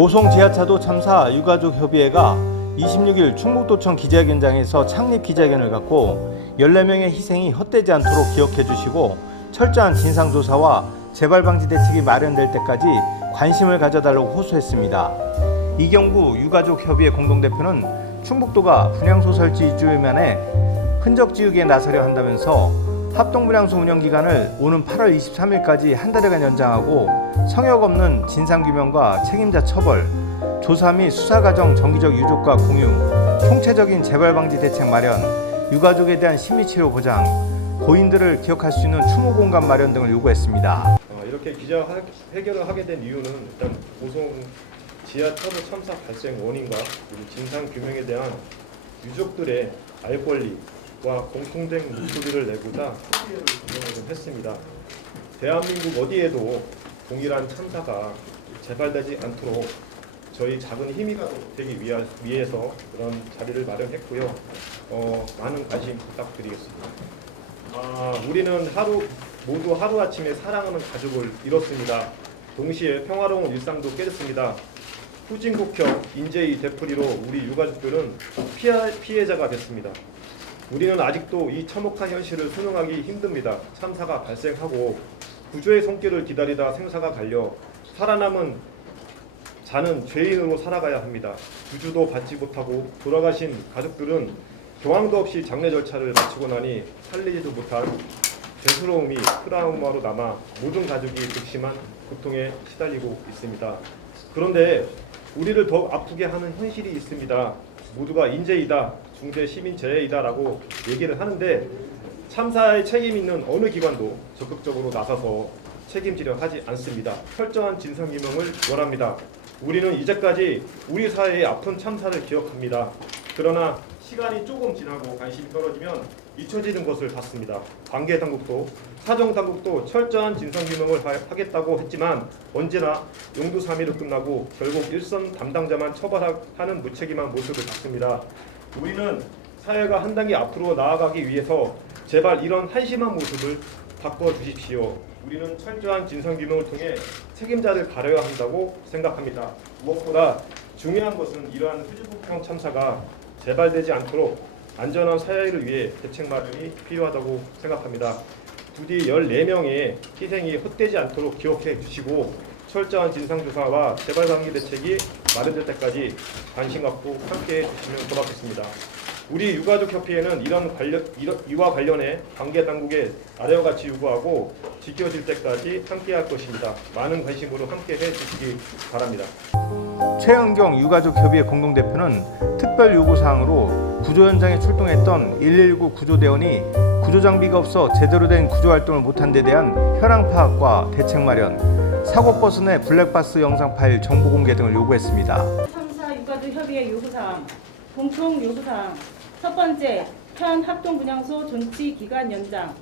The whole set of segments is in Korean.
오송 지하차도 참사 유가족 협의회가 26일 충북도청 기자회견장에서 창립 기자회견을 갖고 14명의 희생이 헛되지 않도록 기억해 주시고 철저한 진상조사와 재발방지 대책이 마련될 때까지 관심을 가져달라고 호소했습니다. 이경구 유가족협의회 공동대표는 충북도가 분향소 설치 2주 만에 흔적 지우기에 나서려 한다면서 합동분향소 운영기간을 오는 8월 23일까지 한 달여간 연장하고 성역 없는 진상규명과 책임자 처벌, 조사 및 수사 과정 정기적 유족과 공유, 총체적인 재발방지 대책 마련, 유가족에 대한 심리치료 보장, 고인들을 기억할 수 있는 추모 공간 마련 등을 요구했습니다. 이렇게 기자회견을 하게 된 이유는 일단 오송 지하차도 참사 발생 원인과 진상 규명에 대한 유족들의 알 권리와 공통된 목소리를 내고자 운영을 했습니다. 대한민국 어디에도 동일한 참사가 재발되지 않도록 저희 작은 힘이라도 되기 위해서 그런 자리를 마련했고요. 많은 관심 부탁드리겠습니다. 우리는 모두 하루아침에 사랑하는 가족을 잃었습니다. 동시에 평화로운 일상도 깨졌습니다. 후진국형 인재의 되풀이로 우리 유가족들은 피해자가 됐습니다. 우리는 아직도 이 참혹한 현실을 수능하기 힘듭니다. 참사가 발생하고 구조의 손길을 기다리다 생사가 갈려 살아남은 자는 죄인으로 살아가야 합니다. 구주도 받지 못하고 돌아가신 가족들은 교황도 없이 장례 절차를 마치고 나니 살리지도 못한 죄스러움이 트라우마로 남아 모든 가족이 극심한 고통에 시달리고 있습니다. 그런데 우리를 더 아프게 하는 현실이 있습니다. 모두가 인재이다, 중대 시민재해이다라고 얘기를 하는데 참사에 책임 있는 어느 기관도 적극적으로 나서서 책임지려 하지 않습니다. 철저한 진상규명을 원합니다. 우리는 이제까지 우리 사회의 아픈 참사를 기억합니다. 그러나 시간이 조금 지나고 관심이 떨어지면 잊혀지는 것을 봤습니다. 관계당국도 사정당국도 철저한 진상규명을 하겠다고 했지만 언제나 용두사미로 끝나고 결국 일선 담당자만 처벌하는 무책임한 모습을 봤습니다. 우리는 사회가 한 단계 앞으로 나아가기 위해서 제발 이런 한심한 모습을 바꿔주십시오. 우리는 철저한 진상규명을 통해 책임자를 가려야 한다고 생각합니다. 무엇보다 중요한 것은 이러한 후진국형 참사가 재발되지 않도록 안전한 사회를 위해 대책 마련이 필요하다고 생각합니다. 부디 14명의 희생이 헛되지 않도록 기억해 주시고 철저한 진상조사와 재발방지 대책이 마련될 때까지 관심 갖고 함께해 주시면 고맙겠습니다. 우리 유가족협의회는 이와 관련해 관계당국에 아래와 같이 요구하고 지켜질 때까지 함께할 것입니다. 많은 관심으로 함께해 주시기 바랍니다. 최은경 유가족협의회 공동대표는 특별 요구사항으로 구조 현장에 출동했던 119 구조대원이 구조장비가 없어 제대로 된 구조활동을 못한 데 대한 현황 파악과 대책 마련, 사고버스 내 블랙박스 영상 파일 정보 공개 등을 요구했습니다. 참사 유가족협의회 요구사항, 공통 요구사항. 첫 번째, 현 합동분향소 존치 기간 연장.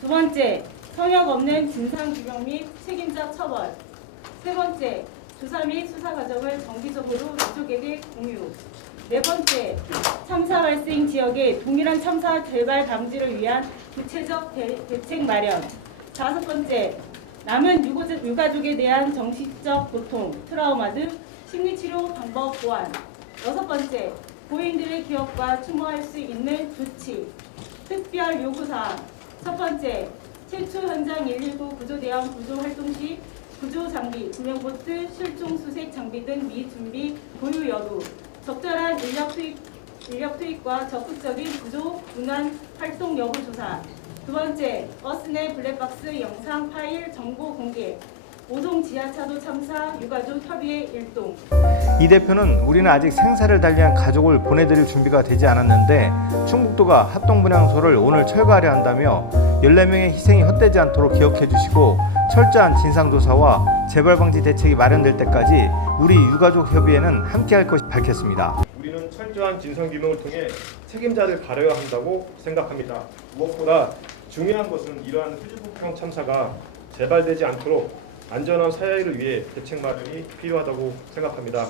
두 번째, 성역 없는 진상규명 및 책임자 처벌. 세 번째, 조사 및 수사 과정을 정기적으로 유족에게 공유. 네 번째, 참사 발생 지역의 동일한 참사 재발 방지를 위한 구체적 대책 마련. 다섯 번째, 남은 유가족에 대한 정신적 고통, 트라우마 등 심리치료 방법 보완. 여섯 번째, 고인들의 기억과 추모할 수 있는 조치. 특별 요구사항. 첫 번째, 최초 현장 119 구조대원 구조 활동 시 구조 장비, 구명보트, 실종 수색 장비 등 미준비 보유 여부. 적절한 인력 투입과 적극적인 구조 운항 활동 여부 조사. 두 번째, 버스 내 블랙박스 영상 파일 정보 공개. 오송 지하차도 참사 유가족 협의회 일동. 이 대표는 우리는 아직 생사를 달리한 가족을 보내드릴 준비가 되지 않았는데 충북도가 합동분향소를 오늘 철거하려 한다며 14명의 희생이 헛되지 않도록 기억해 주시고 철저한 진상조사와 재발방지 대책이 마련될 때까지 우리 유가족협의회는 함께할 것을 밝혔습니다. 우리는 철저한 진상규명을 통해 책임자를 가려야 한다고 생각합니다. 무엇보다 중요한 것은 이러한 후진국형 참사가 재발되지 않도록 안전한 사회를 위해 대책 마련이 필요하다고 생각합니다.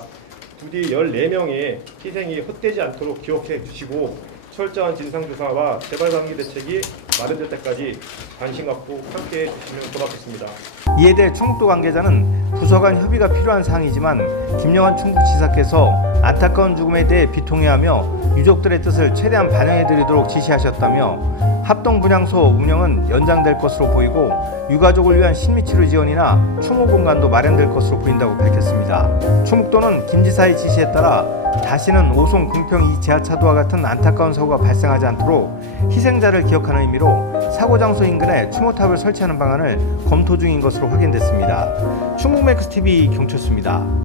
부디 14명의 희생이 헛되지 않도록 기억해 주시고 철저한 진상조사와 재발방지 대책이 마련될 때까지 관심 갖고 함께해 주시면 고맙겠습니다. 이에 대해 충북도 관계자는 부서 간 협의가 필요한 사항이지만 김영환 충북지사께서 안타까운 죽음에 대해 비통해하며 유족들의 뜻을 최대한 반영해드리도록 지시하셨다며 합동분향소 운영은 연장될 것으로 보이고 유가족을 위한 심리치료 지원이나 추모 공간도 마련될 것으로 보인다고 밝혔습니다. 충북도는 김 지사의 지시에 따라 다시는 오송, 궁평 이 지하차도와 같은 안타까운 사고가 발생하지 않도록 희생자를 기억하는 의미로 사고장소 인근에 추모탑을 설치하는 방안을 검토 중인 것으로 확인됐습니다. 충북맥스TV 경철수입니다.